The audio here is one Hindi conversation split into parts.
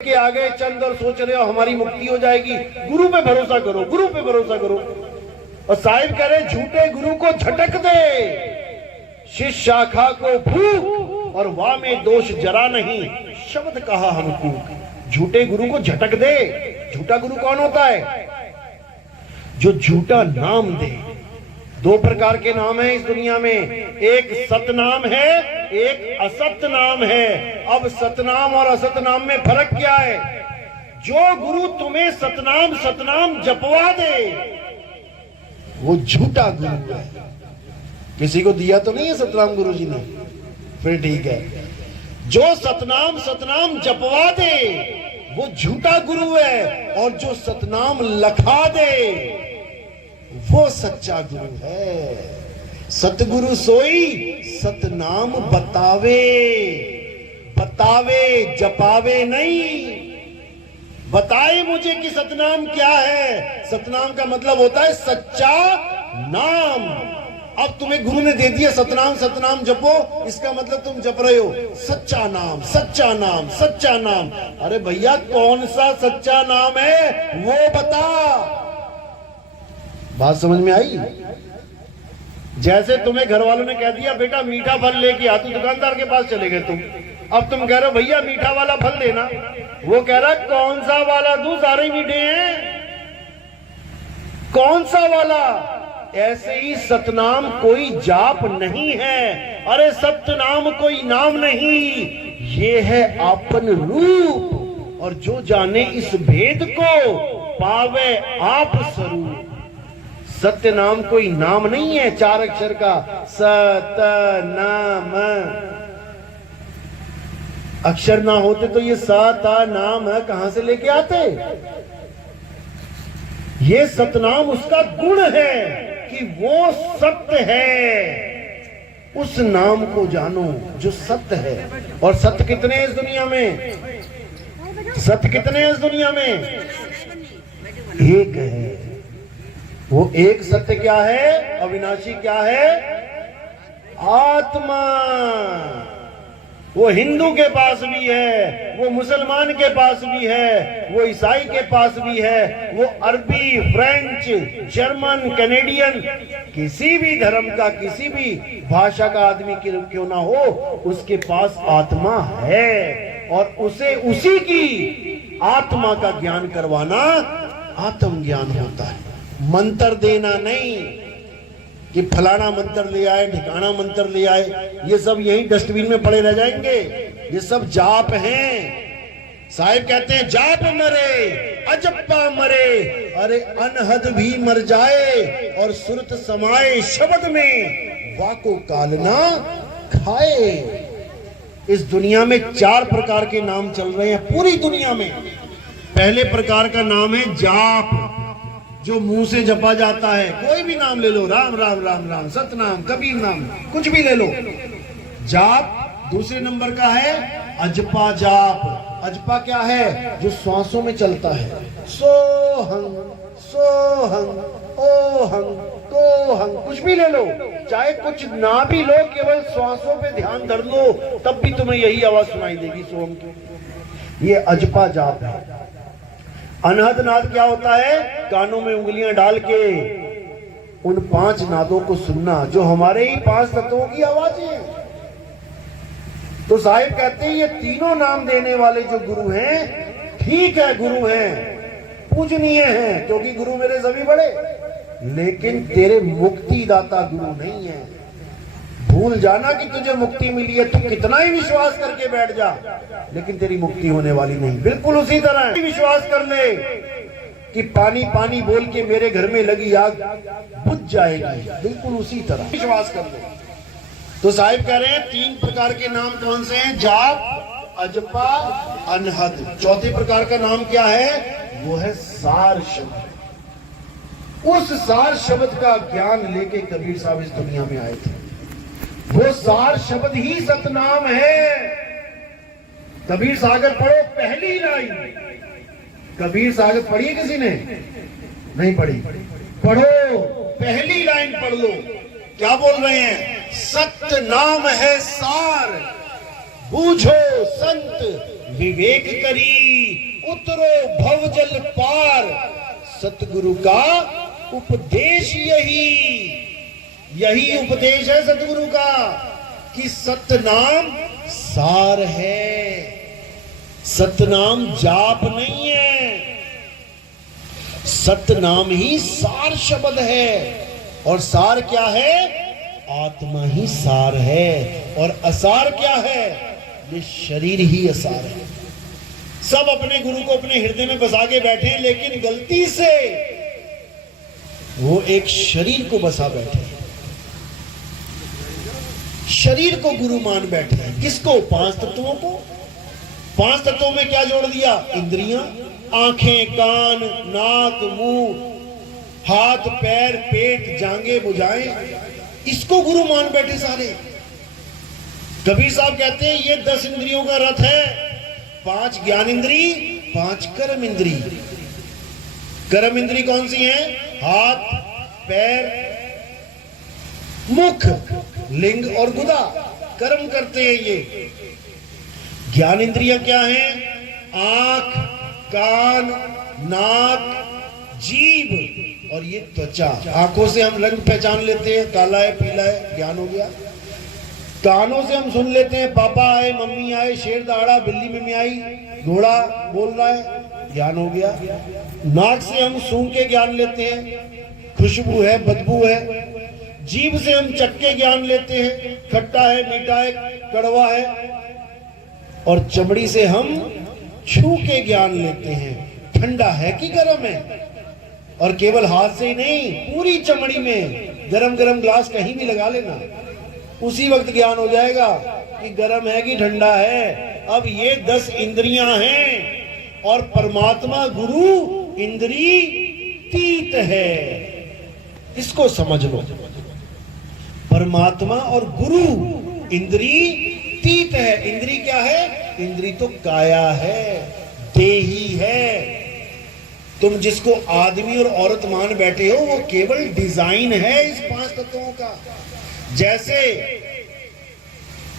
के आगे चंद और सोच रहे हो हमारी मुक्ति हो जाएगी। गुरु पे भरोसा करो, गुरु पे भरोसा करो। और साहिब कह रहे झूठे गुरु को झटक दे, शिष्य शाखा को भूख और वाह में दोष जरा नहीं, शब्द कहा हमको। झूठे गुरु को झटक दे। झूठा गुरु कौन होता है? जो झूठा नाम दे। दो प्रकार के नाम है इस दुनिया में, एक सतनाम है, एक असत नाम है। अब सतनाम और असत नाम में फर्क क्या है? जो गुरु तुम्हें सतनाम जपवा दे वो झूठा गुरु है। किसी को दिया तो नहीं है सतनाम गुरु जी ने? फिर ठीक है। जो सतनाम जपवा दे वो झूठा गुरु है, और जो सतनाम लखा दे वो सच्चा गुरु है। सतगुरु सोई सतनाम बतावे, बतावे जपावे नहीं। बताए मुझे कि सतनाम क्या है। सतनाम का मतलब होता है सच्चा नाम। अब तुम्हें गुरु ने दे दिया सतनाम जपो, इसका मतलब तुम जप रहे हो सच्चा नाम, सच्चा नाम, सच्चा नाम। अरे भैया कौन सा सच्चा नाम है वो बता। बात समझ में आई? जैसे तुम्हें घर वालों ने कह दिया बेटा मीठा फल लेके आ, तू दुकानदार के पास चले गए तुम। अब तुम कह रहे हो भैया मीठा वाला फल देना। वो कह रहा कौन सा वाला दूं, सारे मीठे हैं, कौन सा वाला? ऐसे ही सतनाम कोई जाप नहीं है। अरे सतनाम कोई नाम नहीं, ये है आपन रूप। और जो जाने इस भेद को पावे आप स्वरूप। सत्य नाम कोई नाम नहीं है 4 अक्षर का। सतनाम अक्षर ना होते तो ये सतनाम कहां से लेके आते? ये सतनाम उसका गुण है कि वो सत्य है। उस नाम को जानो जो सत्य है। और सत्य कितने हैं इस दुनिया में? सत्य कितने हैं इस दुनिया में? एक है। वो एक सत्य क्या है? अविनाशी क्या है? आत्मा। वो हिंदू के पास भी है, वो मुसलमान के पास भी है, वो ईसाई के पास भी है, वो अरबी, फ्रेंच, जर्मन, कैनेडियन, किसी भी धर्म का, किसी भी भाषा का आदमी क्यों ना हो, उसके पास आत्मा है। और उसे उसी की आत्मा का ज्ञान करवाना आत्म ज्ञान होता है। मंत्र देना नहीं कि फलाना मंत्र ले आए, ढिकाना मंत्र ले आए, ये सब यही डस्टबिन में पड़े रह जाएंगे। ये सब जाप हैं। साहिब कहते हैं जाप मरे अजप्पा मरे। अरे अनहद भी मर जाए और सुरत समाए शब्द में, वाको कालना खाए। इस दुनिया में 4 प्रकार के नाम चल रहे हैं पूरी दुनिया में। पहले प्रकार का नाम है जाप, जो मुंह से जपा जाता है। कोई भी नाम ले लो, राम राम राम राम, सतनाम, कबीर नाम, कुछ भी ले लो, जाप। दूसरे नंबर का है अजपा जाप। अजपा क्या है? जो श्वासों में चलता है। सोहंग सोहंग ओहंग तोहंग, कुछ भी ले लो, चाहे कुछ ना भी लो, केवल श्वासों पे ध्यान धर लो, तब भी तुम्हें यही आवाज सुनाई देगी सोहंग की। ये अजपा जाप है। अनहद नाद क्या होता है? कानों में उंगलियां डाल के उन 5 नादों को सुनना, जो हमारे ही 5 तत्वों की आवाजें हैं। तो साहिब कहते हैं ये तीनों नाम देने वाले जो गुरु हैं, ठीक है गुरु हैं, पूजनीय हैं, क्योंकि गुरु मेरे सभी बड़े, लेकिन तेरे मुक्ति दाता गुरु नहीं है। भूल जाना कि तुझे मुक्ति मिली है, तू कितना ही विश्वास करके बैठ जा, लेकिन तेरी मुक्ति होने वाली नहीं। बिल्कुल उसी तरह विश्वास कर ले कि पानी पानी बोल के मेरे घर में लगी आग बुझ जाएगी, बिल्कुल उसी तरह विश्वास कर ले। तो साहिब कह रहे हैं 3 प्रकार के नाम कौन से हैं? जाप, अजपा, अनहद। चौथे प्रकार का नाम क्या है? वो है सार शब्द। उस सार शब्द का ज्ञान लेके कबीर साहब इस दुनिया में आए थे। वो सार शब्द ही सतनाम है। कबीर सागर पढ़ो, पहली लाइन। कबीर सागर पढ़ी किसी ने? नहीं पढ़ी। पढ़ो, पहली लाइन पढ़ लो। क्या बोल रहे हैं? सत्य नाम है सार, बूझो संत विवेक करी, उतरो भवजल पार। सतगुरु का उपदेश यही उपदेश है सतगुरु का कि सतनाम सार है, सतनाम जाप नहीं है, सतनाम ही सार शब्द है। और सार क्या है? आत्मा ही सार है। और असार क्या है? ये शरीर ही असार है। सब अपने गुरु को अपने हृदय में बसा के बैठे हैं, लेकिन गलती से वो एक शरीर को बसा बैठे हैं, शरीर को गुरु मान बैठे हैं। किसको? 5 तत्वों को। 5 तत्वों में क्या जोड़ दिया? इंद्रियां, आंखें, कान, नाक, मुंह, हाथ, पैर, पेट, जांघें, भुजाएं, इसको गुरु मान बैठे सारे। कबीर साहब कहते हैं ये 10 इंद्रियों का रथ है। 5 ज्ञान इंद्री, 5 कर्म इंद्री। कर्म इंद्री कौन सी है? हाथ, पैर, मुख, लिंग और गुदा कर्म करते हैं ये। ज्ञान इंद्रियां क्या हैं? आंख, कान, नाक, जीभ और ये त्वचा। आंखों से हम रंग पहचान लेते हैं, काला है, पीला है, ज्ञान हो गया। कानों से हम सुन लेते हैं, पापा आए, मम्मी आए, शेर दहाड़ा, बिल्ली मिमी आई, घोड़ा बोल रहा है, ज्ञान हो गया। नाक से हम सूंघ के ज्ञान लेते हैं, खुशबू है, बदबू है। जीभ से हम चख के ज्ञान लेते हैं, खट्टा है, मीठा है, कड़वा है। और चमड़ी से हम छू के ज्ञान लेते हैं, ठंडा है कि गर्म है। और केवल हाथ से ही नहीं, पूरी चमड़ी में गरम गरम ग्लास कहीं भी लगा लेना, उसी वक्त ज्ञान हो जाएगा कि गर्म है कि ठंडा है। अब ये 10 इंद्रियां हैं और परमात्मा गुरु इंद्री तीत है। इसको समझ लो, परमात्मा और गुरु इंद्री तीत है। इंद्री क्या है? इंद्री तो काया है, देही है। तुम जिसको आदमी और औरत मान बैठे हो वो केवल डिजाइन है इस 5 तत्वों का। जैसे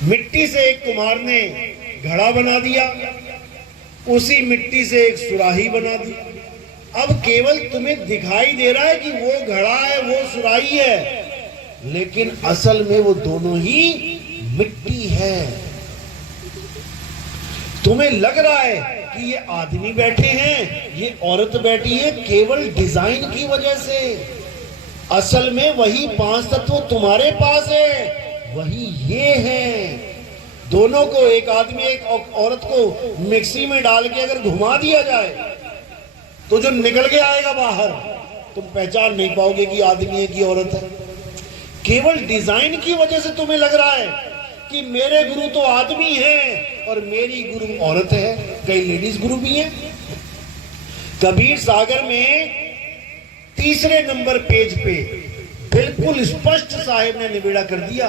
मिट्टी से एक कुम्हार ने घड़ा बना दिया, उसी मिट्टी से एक सुराही बना दी। अब केवल तुम्हें दिखाई दे रहा है कि वो घड़ा है, वो सुराही है, लेकिन असल में वो दोनों ही मिट्टी है। तुम्हें लग रहा है कि ये आदमी बैठे हैं, ये औरत बैठी है, केवल डिजाइन की वजह से। असल में वही 5 तत्व तुम्हारे पास है, वही ये हैं। दोनों को, एक आदमी एक औरत को मिक्सी में डाल के अगर घुमा दिया जाए तो जो निकल के आएगा बाहर, तुम पहचान नहीं पाओगे कि आदमी है कि औरत है। केवल डिजाइन की वजह से तुम्हें लग रहा है कि मेरे गुरु तो आदमी हैं और मेरी गुरु औरत है। कई लेडीज गुरु भी हैं। कबीर सागर में 3 नंबर पेज पे बिल्कुल स्पष्ट साहिब ने निबेड़ा कर दिया।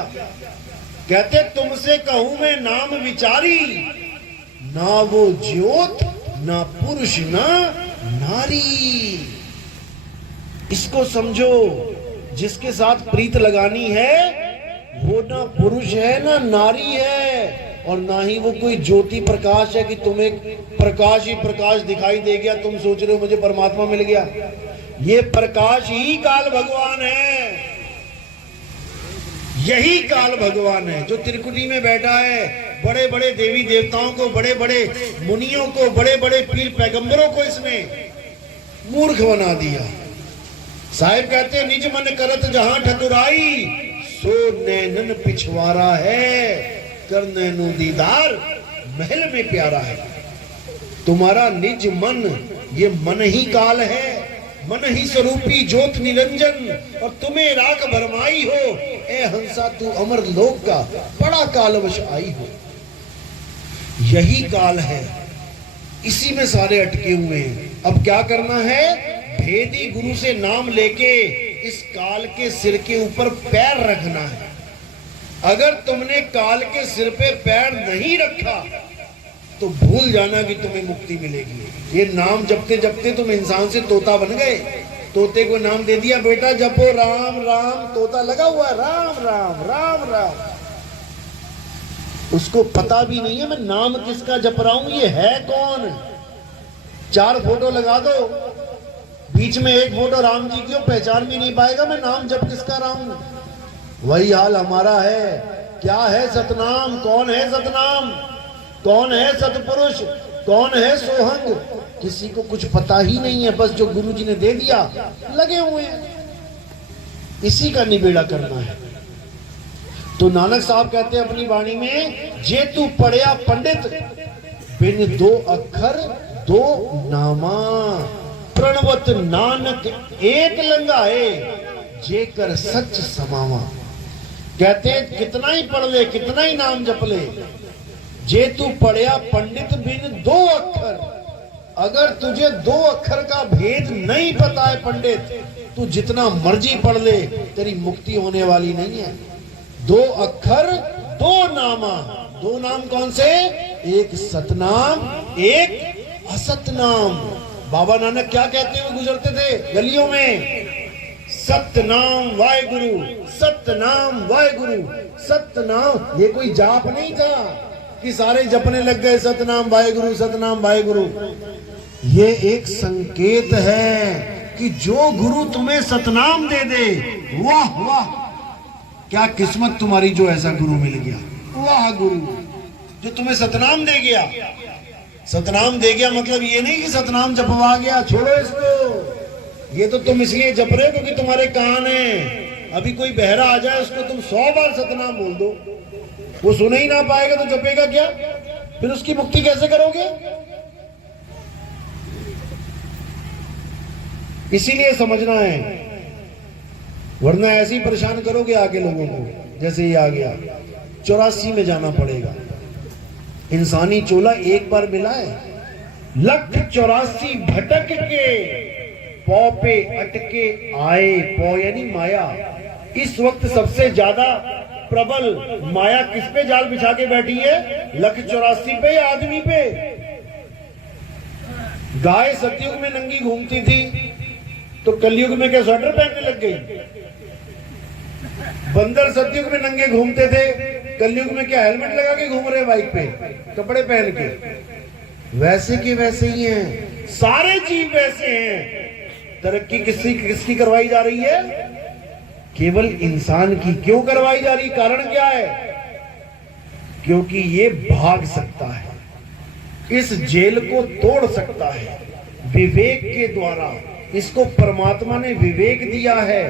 कहते तुमसे कहूं मैं नाम विचारी, ना वो ज्योत, ना पुरुष, ना नारी। इसको समझो, जिसके साथ प्रीत लगानी है वो ना पुरुष है ना नारी है, और ना ही वो कोई ज्योति प्रकाश है कि तुम्हें प्रकाश ही प्रकाश दिखाई दे गया, तुम सोच रहे हो मुझे परमात्मा मिल गया। ये प्रकाश ही काल भगवान है, यही काल भगवान है जो त्रिकुटी में बैठा है। बड़े बड़े देवी देवताओं को, बड़े बड़े मुनियों को, बड़े बड़े पीर पैगंबरों को इसने मूर्ख बना दिया। साहिब कहते हैं निज मन करत जहां ठकुराई, सो नैनन पिछवारा है, कर नैनो दीदार महल में प्यारा है। तुम्हारा निज मन, ये मन ही काल है, मन ही स्वरूपी ज्योत निरंजन, और तुम्हें राख भरमाई हो, ए हंसा तू अमर लोक का बड़ा कालवश आई हो। यही काल है, इसी में सारे अटके हुए हैं। अब क्या करना है? भेदी गुरु से नाम लेके इस काल के सिर के ऊपर पैर रखना है। अगर तुमने काल के सिर पे पैर नहीं रखा तो भूल जाना कि तुम्हें मुक्ति मिलेगी। ये नाम जपते जपते तुम इंसान से तोता बन गए। तोते को नाम दे दिया, बेटा जपो राम राम, तोता लगा हुआ है राम राम राम राम। उसको पता भी नहीं है मैं नाम किसका जप रहा हूं, ये है कौन। 4 फोटो लगा दो, बीच में एक फोटो राम जी की हो, पहचान भी नहीं पाएगा मैं नाम जप किसका रहा हूं। वही हाल हमारा है। क्या है सतनाम, कौन है सतनाम, कौन है सतपुरुष, कौन है सोहंग, किसी को कुछ पता ही नहीं है। बस जो गुरु जी ने दे दिया लगे हुए हैं, इसी का निबेड़ा करना है। तो नानक साहब कहते हैं अपनी वाणी में, जे तू पढ़िया पंडित बिन 2 अक्षर 2 नामा, प्रणवत नानक एक लंगाए जे कर सच समावा। कहते हैं कितना ही पढ़ ले, कितना ही नाम जप ले, जे तू पढ़िया पंडित बिन 2 अक्षर, अगर तुझे 2 अक्षर का भेद नहीं पता है पंडित, तू जितना मर्जी पढ़ ले तेरी मुक्ति होने वाली नहीं है। 2 अक्षर 2 नामा, 2 नाम कौन से, एक सतनाम एक असतनाम। बाबा नानक क्या कहते हुए गुजरते थे गलियों में, सतनाम वाहेगुरु, सतनाम वाहेगुरु, सतनाम। ये कोई जाप नहीं था कि सारे जपने लग गए सतनाम वाहेगुरु, सतनाम वाहेगुरु। ये एक संकेत है कि जो गुरु तुम्हें सतनाम दे दे, वाह वाह क्या किस्मत तुम्हारी जो ऐसा गुरु मिल गया। वाह गुरु जो तुम्हें सतनाम दे गया। सतनाम दे गया मतलब ये नहीं कि सतनाम जपवा गया, छोड़ो इसको। ये तो तुम इसलिए जप रहे हो क्योंकि तुम्हारे कान है। अभी कोई बहरा आ जाए उसको तुम 100 बार सतनाम बोल दो, वो सुन ही ना पाएगा तो जपेगा क्या, फिर उसकी मुक्ति कैसे करोगे। इसीलिए समझना है, वरना ऐसे ही परेशान करोगे आगे लोगों को। जैसे ही आ गया 84 में जाना पड़ेगा। इंसानी चोला एक बार मिला है, 184 भटक के पौ पे अटके आए। पौ यानी माया। इस वक्त सबसे ज्यादा प्रबल माया किस पे जाल बिछा के बैठी है, 184 पे या आदमी पे। गाय सतयुग में नंगी घूमती थी तो कलयुग में क्या स्वेटर पहनने लग गई। बंदर सतयुग में नंगे घूमते थे, कलयुग में क्या हेलमेट लगा के घूम रहे बाइक पे, कपड़े पहन के। वैसे के वैसे ही हैं, सारे जीव वैसे हैं। तरक्की किसकी करवाई जा रही है, केवल इंसान की। क्यों करवाई जा रही, कारण क्या है, क्योंकि ये भाग सकता है, इस जेल को तोड़ सकता है विवेक के द्वारा। इसको परमात्मा ने विवेक दिया है।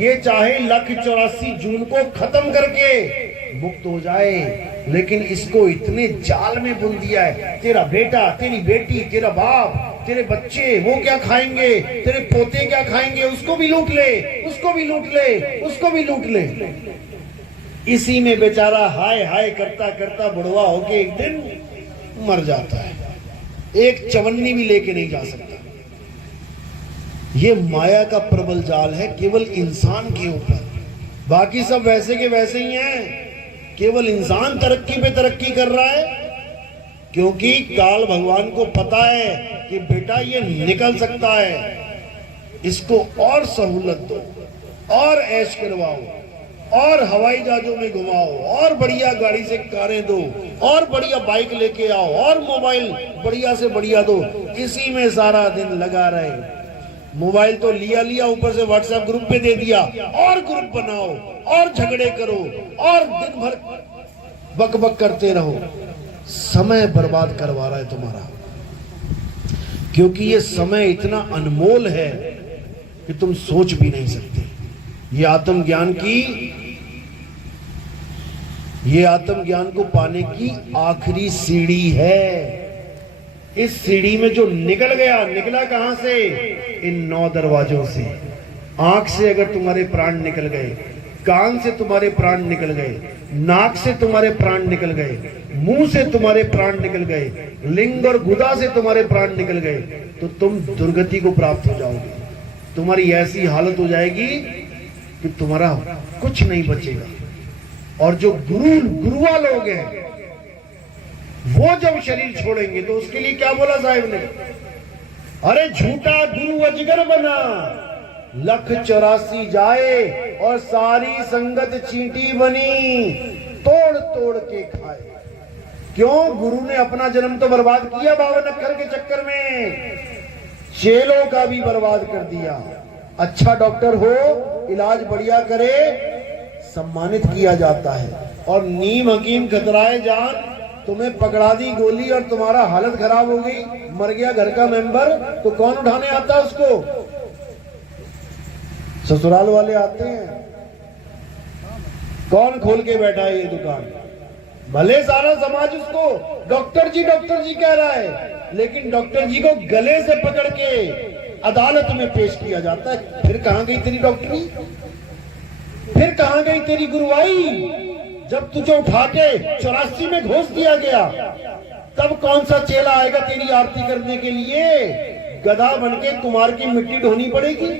ये चाहे 184 जून को खत्म करके मुक्त हो जाए, लेकिन इसको इतने जाल में बुन दिया है। तेरा बेटा, तेरी बेटी, तेरा बाप, तेरे बच्चे वो क्या खाएंगे, तेरे पोते क्या खाएंगे, उसको भी लूट ले, उसको भी लूट ले, उसको भी लूट ले। इसी में बेचारा हाय हाय करता करता बुढ़वा होके एक दिन मर जाता है। एक चवन्नी भी लेके नहीं जा सकता। ये माया का प्रबल जाल है केवल इंसान के ऊपर। बाकी सब वैसे के वैसे ही हैं, केवल इंसान तरक्की पे तरक्की कर रहा है। क्योंकि काल भगवान को पता है कि बेटा ये निकल सकता है, इसको और सहूलत दो, और ऐश करवाओ, और हवाई जहाजों में घुमाओ, और बढ़िया गाड़ी से कारें दो, और बढ़िया बाइक लेके आओ, और मोबाइल बढ़िया से बढ़िया दो। इसी में सारा दिन लगा रहे। मोबाइल तो लिया ऊपर से व्हाट्सएप ग्रुप पे दे दिया, और ग्रुप बनाओ, और झगड़े करो, और दिन भर बक बक करते रहो। समय बर्बाद करवा रहा है तुम्हारा, क्योंकि ये समय इतना अनमोल है कि तुम सोच भी नहीं सकते। ये आत्मज्ञान को पाने की आखिरी सीढ़ी है। इस सीढ़ी में जो निकला कहां से, इन 9 दरवाजों से। आंख से अगर तुम्हारे प्राण निकल गए, कान से तुम्हारे प्राण निकल गए, नाक से तुम्हारे प्राण निकल गए, मुंह से तुम्हारे प्राण निकल गए, लिंग और गुदा से तुम्हारे प्राण निकल गए, तो तुम दुर्गति को प्राप्त हो जाओगे। तुम्हारी ऐसी हालत हो जाएगी कि तुम्हारा कुछ नहीं बचेगा। और जो गुरुआ लोग हैं वो जब शरीर छोड़ेंगे तो उसके लिए क्या बोला साहिब ने, अरे झूठा गुरु अजगर बना, 184 जाए और सारी संगत चींटी बनी, तोड़ तोड़ के खाए। क्यों? गुरु ने अपना जन्म तो बर्बाद किया 52 अक्षर के चक्कर में, चेलों का भी बर्बाद कर दिया। अच्छा डॉक्टर हो, इलाज बढ़िया करे, सम्मानित किया जाता है। और नीम हकीम खतराए जान, तुम्हें पकड़ा दी गोली और तुम्हारा हालत खराब हो गई, मर गया घर का मेंबर, तो कौन उठाने आता है उसको? ससुराल वाले आते हैं। कौन खोल के बैठा है ये दुकान? भले सारा समाज उसको डॉक्टर जी कह रहा है, लेकिन डॉक्टर जी को गले से पकड़ के अदालत में पेश किया जाता है। फिर कहां गई तेरी डॉक्टरी? फिर कहां गई तेरी गुरुवाई? जब तुझे उठा के 84 में घोष दिया गया, तब कौन सा चेला आएगा तेरी आरती करने के लिए? गधा बनके कुमार की मिट्टी ढोनी पड़ेगी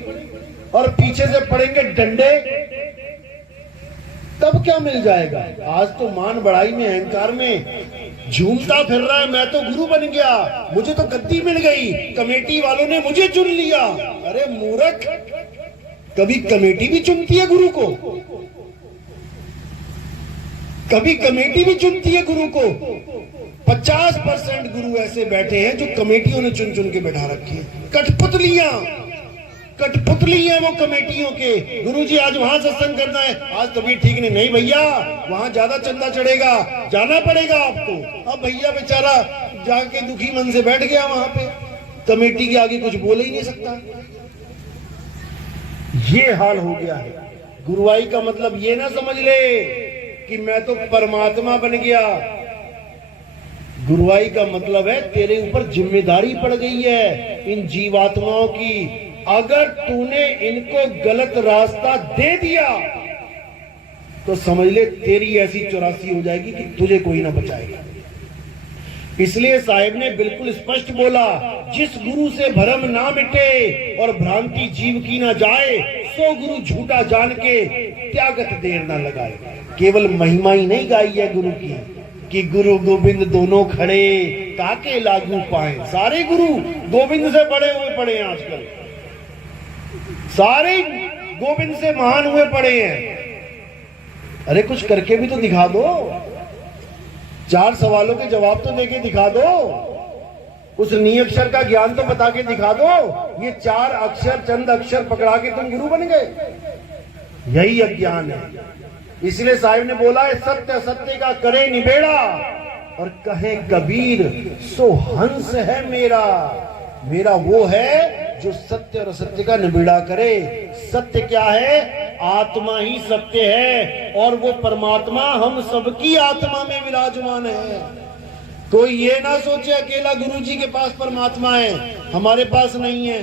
और पीछे से पड़ेंगे डंडे, तब क्या मिल जाएगा? आज तो मान बढ़ाई में, अहंकार में झूमता फिर रहा है, मैं तो गुरु बन गया, मुझे तो गद्दी मिल गई, कमेटी वालों ने मुझे चुन लिया। अरे मूर्ख, कभी कमेटी भी चुनती है गुरु को? कभी कमेटी भी चुनती है गुरु को? 50% गुरु ऐसे बैठे हैं जो कमेटियों ने चुन चुन के बैठा रखे हैं। कठपुतली है वो कमेटियों के। गुरुजी आज वहां सत्संग करना है, आज तबीयत ठीक नहीं भैया, वहां ज्यादा चंदा चढ़ेगा, जाना पड़ेगा आपको। अब भैया बेचारा जाके दुखी मन से बैठ गया वहां पे, कमेटी के आगे कुछ बोल ही नहीं सकता। ये हाल हो गया है। गुरुवाई का मतलब ये ना समझ ले कि मैं तो परमात्मा बन गया। गुरुवाई का मतलब है तेरे ऊपर जिम्मेदारी पड़ गई है इन जीवात्माओं की। अगर तूने इनको गलत रास्ता दे दिया तो समझ ले तेरी ऐसी 84 हो जाएगी कि तुझे कोई ना बचाएगा। इसलिए साहिब ने बिल्कुल स्पष्ट बोला, जिस गुरु से भरम ना मिटे और भ्रांति जीव की ना जाए, सो गुरु झूठा जान के त्यागत देर ना लगाए। केवल महिमा ही नहीं गाई है गुरु की कि गुरु गोविंद दोनों खड़े काके लागू पाए। सारे गुरु गोविंद से बड़े हुए पड़े हैं आजकल, सारे गोविंद से महान हुए पड़े हैं। अरे कुछ करके भी तो दिखा दो, 4 सवालों के जवाब तो देके दिखा दो, उस नियक्षर का ज्ञान तो बता के दिखा दो। ये 4 अक्षर, चंद अक्षर पकड़ा के तुम गुरु बन गए, यही अज्ञान है। इसलिए साहिब ने बोला है, सत्य सत्य का करे निबेड़ा और कहे कबीर सो हंस है मेरा। मेरा वो है जो सत्य और असत्य का निबेड़ा करे। सत्य क्या है? आत्मा ही सत्य है और वो परमात्मा हम सबकी आत्मा में विराजमान है। कोई ये ना सोचे अकेला गुरुजी के पास परमात्मा है, हमारे पास नहीं है।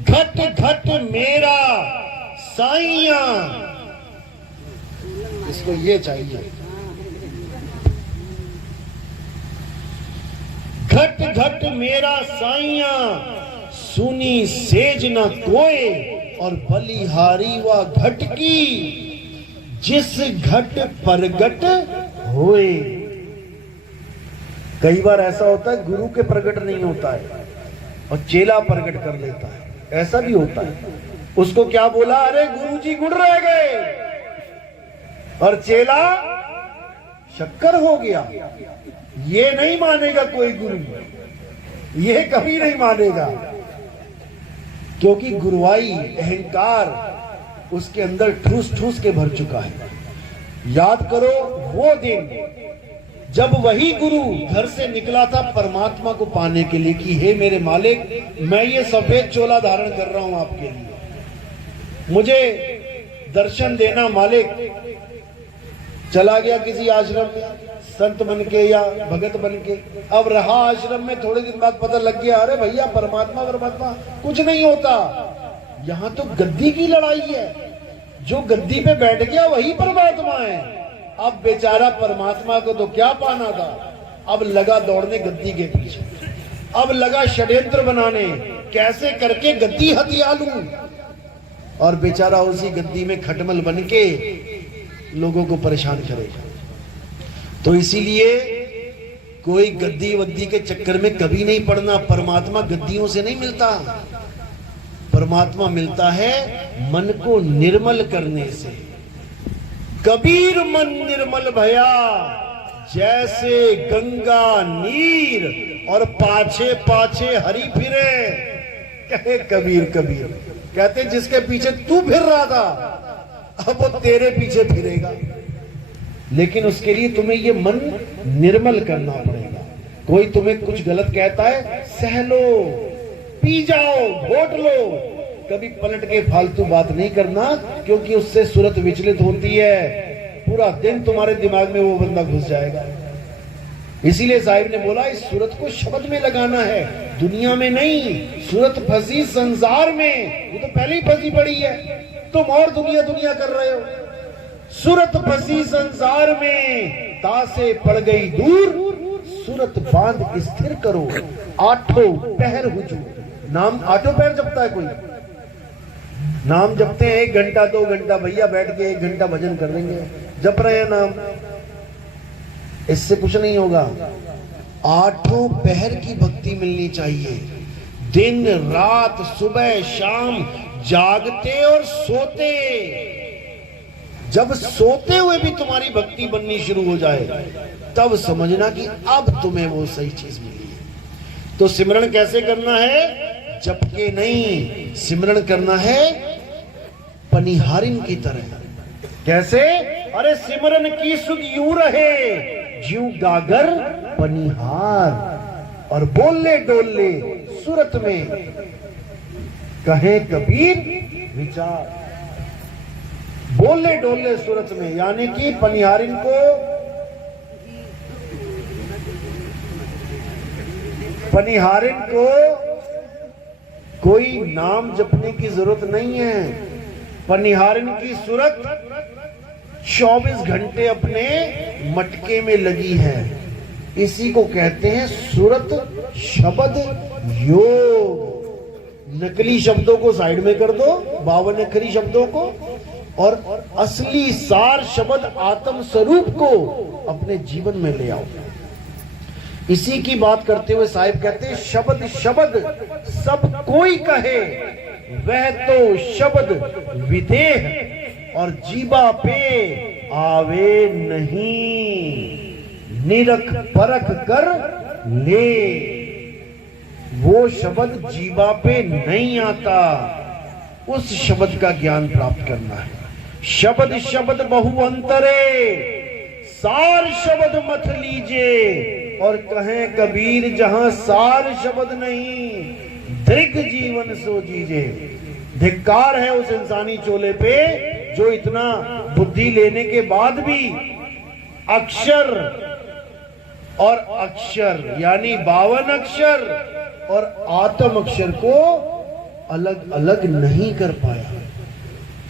घट घट मेरा साईया, इसको ये चाहिए। घट घट मेरा साईया, सुनी सेज न कोय और बलिहारी व घट की, जिस घट प्रगट होए। कई बार ऐसा होता है गुरु के प्रगट नहीं होता है और चेला प्रगट कर लेता है, ऐसा भी होता है। उसको क्या बोला? अरे गुरुजी गुड़ रह गए, और चेला शक्कर हो गया। ये नहीं मानेगा कोई गुरु, ये कभी नहीं मानेगा, क्योंकि गुरुवाई अहंकार उसके अंदर ठूस ठूस के भर चुका है। याद करो वो दिन जब वही गुरु घर से निकला था परमात्मा को पाने के लिए कि हे मेरे मालिक, मैं ये सफेद चोला धारण कर रहा हूं आपके लिए, मुझे दर्शन देना मालिक। चला गया किसी आश्रम में संत बन के या भगत बन के, अब रहा आश्रम में, थोड़े दिन बाद पता लग गया अरे भैया परमात्मा कुछ नहीं होता, यहां तो गद्दी की लड़ाई है, जो गद्दी पे बैठ गया वही परमात्मा है। अब बेचारा परमात्मा को तो क्या पाना था, अब लगा दौड़ने गद्दी के पीछे, अब लगा षड्यंत्र बनाने, कैसे करके गद्दी हथिया लूं, और बेचारा उसी गद्दी में खटमल बन के लोगों को परेशान करेगा। तो इसीलिए कोई गद्दी वद्दी के चक्कर में कभी नहीं पड़ना। परमात्मा गद्दियों से नहीं मिलता, परमात्मा मिलता है मन को निर्मल करने से। कबीर मन निर्मल भया, जैसे गंगा नीर और पाछे पाछे हरी फिरे। कहे कबीर कबीर कहते जिसके पीछे तू फिर रहा था अब वो तेरे पीछे फिरेगा, लेकिन उसके लिए तुम्हें ये मन निर्मल करना पड़ेगा। कोई तुम्हें कुछ गलत कहता है, सह लो, पी जाओ, घोट लो, कभी पलट के फालतू बात नहीं करना, क्योंकि उससे सूरत विचलित होती है। पूरा दिन तुम्हारे दिमाग में वो बंदा घुस जाएगा। इसीलिए साहिब ने बोला इस सूरत को शब्द में लगाना है, दुनिया में नहीं। सूरत फंसी संसार में, वो तो पहले ही फंसी पड़ी है, तुम और दुनिया दुनिया कर रहे हो। सूरत फंसी संसार में, तासे पड़ गई दूर, सूरत बांध स्थिर करो, आठों पहर हुजूर। नाम आठों पहर जपता है कोई? नाम जपते हैं 1 घंटा 2 घंटा, भैया बैठ के 1 घंटा भजन कर लेंगे, जप रहे हैं नाम, इससे कुछ नहीं होगा। आठों पहर की भक्ति मिलनी चाहिए, दिन रात सुबह शाम, जागते और सोते। जब सोते हुए भी तुम्हारी भक्ति बननी शुरू हो जाए तब समझना कि अब तुम्हें वो सही चीज मिली है। तो सिमरन कैसे करना है? जप के नहीं, सिमरन करना है पनिहारिन की तरह। कैसे? अरे सिमरन की सुध यूं रहे ज्यों गागर पनिहार, और बोले डोले सूरत में, कहे कबीर विचार। बोले डोले सूरत में यानी कि पनिहारिन को, पनिहारिन को कोई नाम जपने की जरूरत नहीं है। पनिहारिन की सूरत 24 घंटे अपने मटके में लगी है। इसी को कहते हैं सूरत शब्द योग। नकली शब्दों को साइड में कर दो, 52 अक्षरी शब्दों को, और असली सार शब्द आत्म स्वरूप को अपने जीवन में ले आओ। इसी की बात करते हुए साहिब कहते हैं शब्द शब्द सब कोई कहे, वह तो शब्द विदेह और जीबा पे आवे नहीं, निरख परख कर ले। वो शब्द जीबा पे नहीं आता, उस शब्द का ज्ञान प्राप्त करना है। शब्द शब्द बहु अंतरे, सार शब्द मत लीजिए, और कहें कबीर जहां सार शब्द नहीं, दृग जीवन सो जीजे। धिक्कार है उस इंसानी चोले पे जो इतना बुद्धि लेने के बाद भी अक्षर और अक्षर यानी 52 अक्षर और आत्म अक्षर को अलग अलग नहीं कर पाया।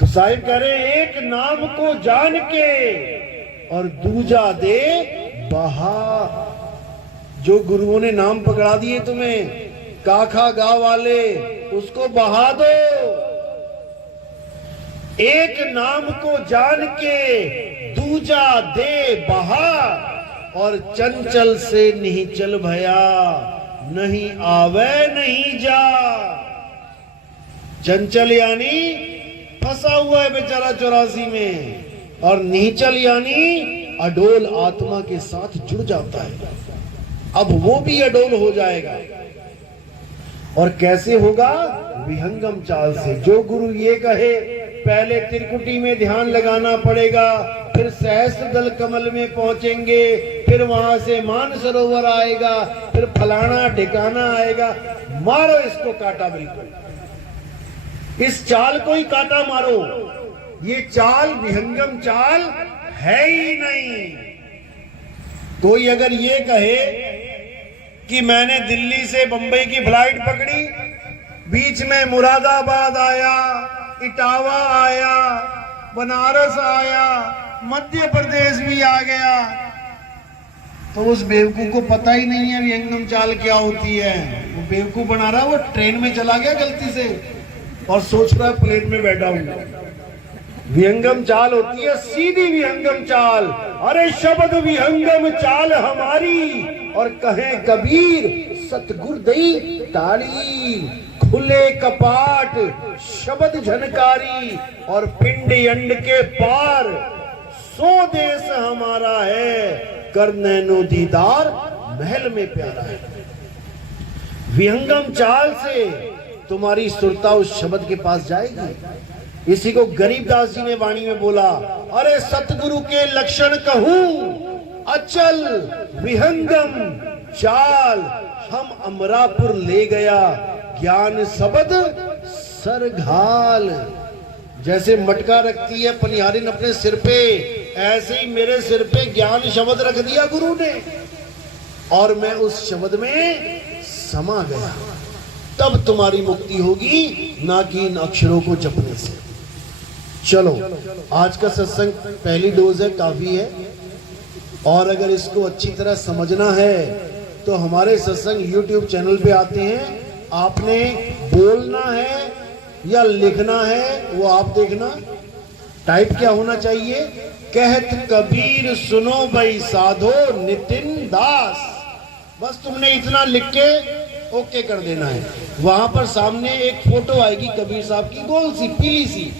तो साहिब कह रहे हैं एक नाम को जान के और दूजा दे बहा। जो गुरुओं ने नाम पकड़ा दिए तुम्हें, काखा गांव वाले, उसको बहा दो। एक नाम को जान के दूजा दे बहा, और चंचल से नहीं चल भया, नहीं आवे नहीं जा। चंचल यानी फंसा हुआ है बेचारा 84 में, और निहचल यानी अडोल आत्मा के साथ जुड़ जाता है। अब वो भी अडोल हो जाएगा। और कैसे होगा? विहंगम चाल से। जो गुरु ये कहे पहले त्रिकुटी में ध्यान लगाना पड़ेगा, फिर सहस्त्र दल कमल में पहुंचेंगे, फिर वहां से मानसरोवर आएगा, फिर फलाना ठिकाना आएगा, मारो इसको काटा बिल्कुल। इस चाल को ही काटा मारो। ये चाल विहंगम चाल है ही नहीं। कोई अगर ये कहे कि मैंने दिल्ली से बंबई की फ्लाइट पकड़ी, बीच में मुरादाबाद आया, इटावा आया, बनारस आया, मध्य प्रदेश भी आ गया, तो उस बेवकूफ को पता ही नहीं है विहंगम चाल क्या होती है। वो बेवकूफ बना रहा है, वो ट्रेन में चला गया गलती से और सोच रहा है प्लेन में बैठा हूं। विहंगम चाल होती है सीधी विहंगम चाल। अरे शब्द विहंगम चाल हमारी, और कहें कबीर सतगुर दई ताली। खुले कपाट शब्द झनकारी, और पिंड अंड के पार सो देश हमारा है। कर नैनो दीदार महल में प्यारा है। विहंगम चाल से तुम्हारी सुरता उस शब्द के पास जाएगी। इसी को गरीबदास जी ने वाणी में बोला, अरे सतगुरु के लक्षण कहूं, अचल विहंगम चाल, हम अमरापुर ले गया ज्ञान शब्द सरघाल। जैसे मटका रखती है पनिहारिन अपने सिर पे, ऐसे ही मेरे सिर पे ज्ञान शब्द रख दिया गुरु ने, और मैं उस शब्द में समा गया। तब तुम्हारी मुक्ति होगी, ना कि इन अक्षरों को जपने से। चलो, आज का सत्संग पहली डोज है, काफी है। और अगर इसको अच्छी तरह समझना है तो हमारे सत्संग YouTube चैनल पे आते हैं। आपने बोलना है या लिखना है वो आप देखना। टाइप क्या होना चाहिए, कहत कबीर सुनो भाई साधो नितिन दास। बस तुमने इतना लिख के ओके कर देना है। वहां पर सामने एक फोटो आएगी कबीर साहब की, गोल सी पीली सी।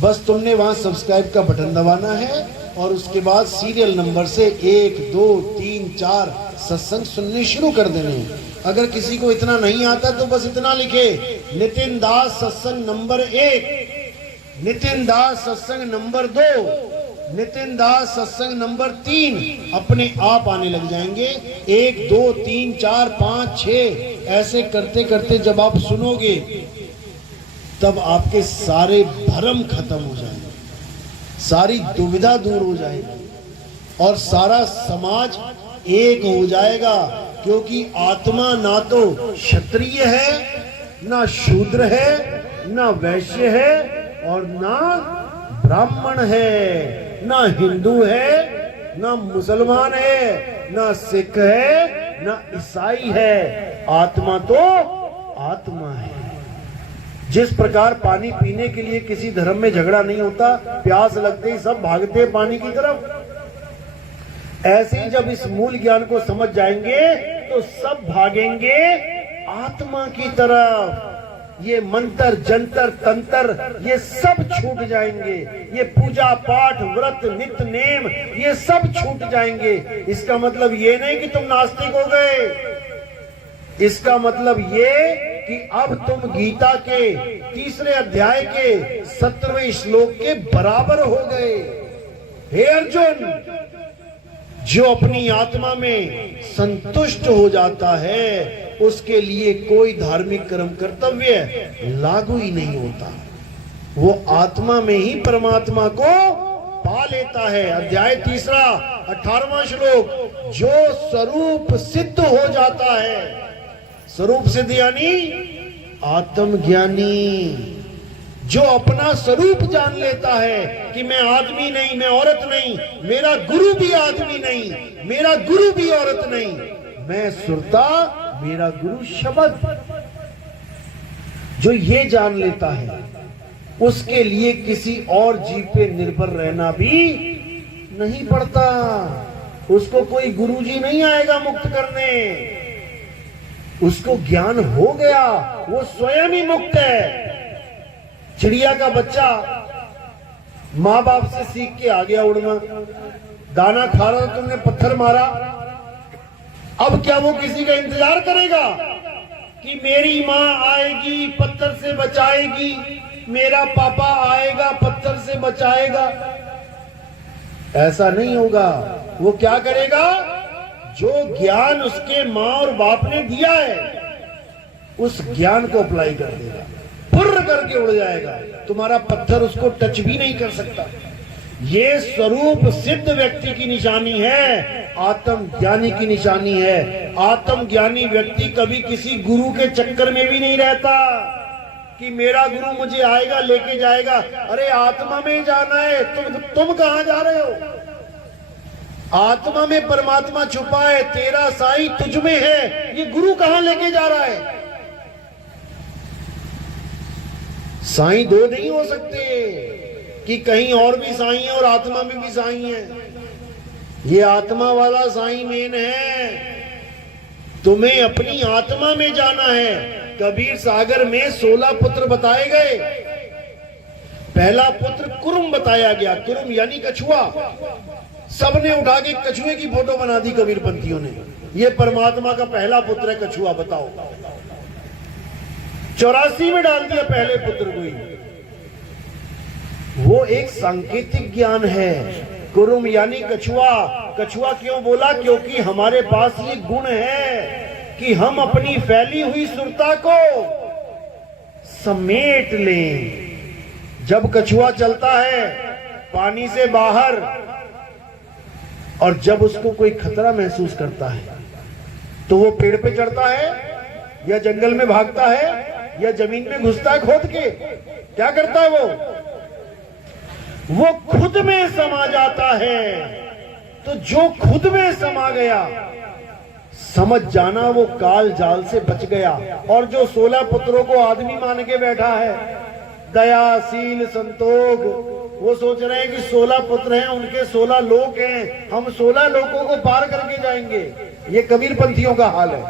बस तुमने वहां सब्सक्राइब का बटन दबाना है और उसके बाद सीरियल नंबर से 1, 2, 3, 4 सत्संग सुनने शुरू कर देने हैं। अगर किसी को इतना नहीं आता तो बस इतना लिखे, नितिन दास सत्संग नंबर 1, नितिन दास सत्संग नंबर 2, नितिन दास सत्संग नंबर 3। अपने आप आने लग जाएंगे। 1, 2, 3, 4, 5, 6 ऐसे करते करते जब आप सुनोगे तब आपके सारे भ्रम खत्म हो जाएंगे, सारी दुविधा दूर हो जाएगी और सारा समाज एक हो जाएगा। क्योंकि आत्मा ना तो क्षत्रिय है, ना शूद्र है, ना वैश्य है और ना ब्राह्मण है, ना हिंदू है, ना मुसलमान है, ना सिख है, ना ईसाई है। आत्मा तो आत्मा है। जिस प्रकार पानी पीने के लिए किसी धर्म में झगड़ा नहीं होता, प्यास लगते ही सब भागते हैं पानी की तरफ, ऐसे ही जब इस मूल ज्ञान को समझ जाएंगे तो सब भागेंगे आत्मा की तरफ। ये मंत्र जंतर तंत्र ये सब छूट जाएंगे, ये पूजा पाठ व्रत नित्य नेम ये सब छूट जाएंगे। इसका मतलब ये नहीं कि तुम नास्तिक हो गए, इसका मतलब ये कि अब तुम गीता के 3रे अध्याय के 17वें श्लोक के बराबर हो गए। हे अर्जुन, जो अपनी आत्मा में संतुष्ट हो जाता है उसके लिए कोई धार्मिक कर्म कर्तव्य लागू ही नहीं होता। वो आत्मा में ही परमात्मा को पा लेता है। अध्याय 3 18वां श्लोक, जो स्वरूप सिद्ध हो जाता है, स्वरूप सिद्ध यानी आत्मज्ञानी, जो अपना स्वरूप जान लेता है कि मैं आदमी नहीं, मैं औरत नहीं, मेरा गुरु भी आदमी नहीं, मेरा गुरु भी औरत नहीं, मैं सुरता, मेरा गुरु शब्द, जो ये जान लेता है उसके लिए किसी और जीव पे निर्भर रहना भी नहीं पड़ता। उसको कोई गुरुजी नहीं आएगा मुक्त करने, उसको ज्ञान हो गया, वो स्वयं ही मुक्त है। चिड़िया का बच्चा माँ बाप से सीख के आ गया उड़ना, दाना खा रहा, तुमने पत्थर मारा, अब क्या वो किसी का इंतजार करेगा कि मेरी माँ आएगी पत्थर से बचाएगी, मेरा पापा आएगा पत्थर से बचाएगा? ऐसा नहीं होगा। वो क्या करेगा, जो ज्ञान उसके माँ और बाप ने दिया है उस ज्ञान को अप्लाई कर देगा, फुर्र करके उड़ जाएगा, तुम्हारा पत्थर उसको टच भी नहीं कर सकता। ये स्वरूप सिद्ध व्यक्ति की निशानी है, आत्मज्ञानी की निशानी है। आत्मज्ञानी व्यक्ति कभी किसी गुरु के चक्कर में भी नहीं रहता कि मेरा गुरु मुझे आएगा लेके जाएगा। अरे आत्मा में जाना है, तुम कहां जा रहे हो? आत्मा में परमात्मा छुपा है, तेरा साईं तुझ में है, ये गुरु कहां लेके जा रहा है? साईं दो नहीं हो सकते कि कहीं और भी साईं है और आत्मा में भी साईं है। ये आत्मा वाला साईं मेन है, तुम्हें अपनी आत्मा में जाना है। कबीर सागर में 16 पुत्र बताए गए। पहला पुत्र कुरुम बताया गया, कुरुम यानी कछुआ। सबने उठा के कछुए की फोटो बना दी कबीरपंथियों ने। ये परमात्मा का पहला पुत्र है कछुआ, बताओ। 84 में डाल दिया पहले पुत्र को ही। वो एक सांकेतिक ज्ञान है। कुरुम यानी कछुआ। कछुआ क्यों बोला? क्योंकि हमारे पास ये गुण है कि हम अपनी फैली हुई सुरता को समेट लें। जब कछुआ चलता है पानी से बाहर और जब उसको कोई खतरा महसूस करता है तो वो पेड़ पे चढ़ता है या जंगल में भागता है या जमीन में घुसता है खोद के। क्या करता है वो खुद में समा जाता है। तो जो खुद में समा गया, समझ जाना वो काल जाल से बच गया। और जो 16 पुत्रों को आदमी मान के बैठा है, दया, शील, संतोष, वो सोच रहे हैं कि 16 पुत्र हैं, उनके 16 लोक हैं, हम 16 लोकों को पार करके जाएंगे। ये कबीरपंथियों का हाल है।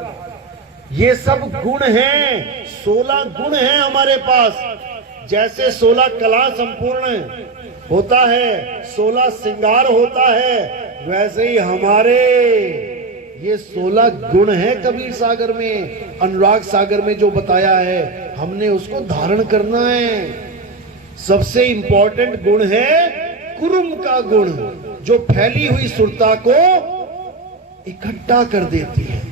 ये सब गुण हैं, 16 गुण हैं हमारे पास। जैसे 16 कला संपूर्ण होता है, 16 श्रृंगार होता है, वैसे ही हमारे ये 16 गुण हैं कबीर सागर में, अनुराग सागर में जो बताया है, हमने उसको धारण करना है। सबसे इंपॉर्टेंट गुण है कुरुम का गुण, जो फैली हुई सुरता को इकट्ठा कर देती है।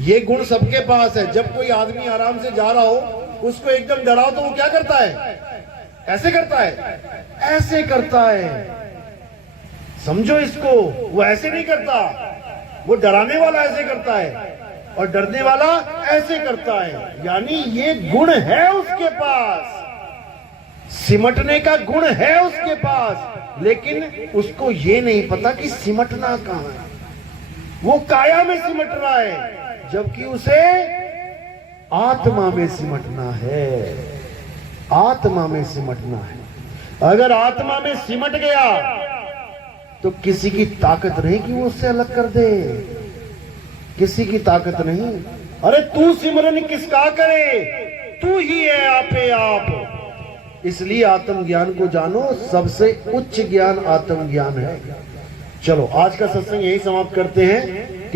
ये गुण सबके पास है। जब कोई आदमी आराम से जा रहा हो, उसको एकदम डराओ तो वो क्या करता है? ऐसे करता है, ऐसे करता है। समझो इसको, वो ऐसे नहीं करता। वो डराने वाला ऐसे करता है और डरने वाला ऐसे करता है। यानी ये गुण है उसके पास, सिमटने का गुण है उसके पास, लेकिन उसको ये नहीं पता कि सिमटना कहां है। वो काया में सिमट रहा है, जबकि उसे आत्मा में सिमटना है। आत्मा में सिमटना है। अगर आत्मा में सिमट गया तो किसी की ताकत नहीं कि वो उससे अलग कर दे। किसी की ताकत नहीं। अरे तू सिमरन किसका करे, तू ही है आपे आप। इसलिए आत्मज्ञान को जानो, सबसे उच्च ज्ञान आत्मज्ञान है। चलो आज का सत्संग यही समाप्त करते हैं।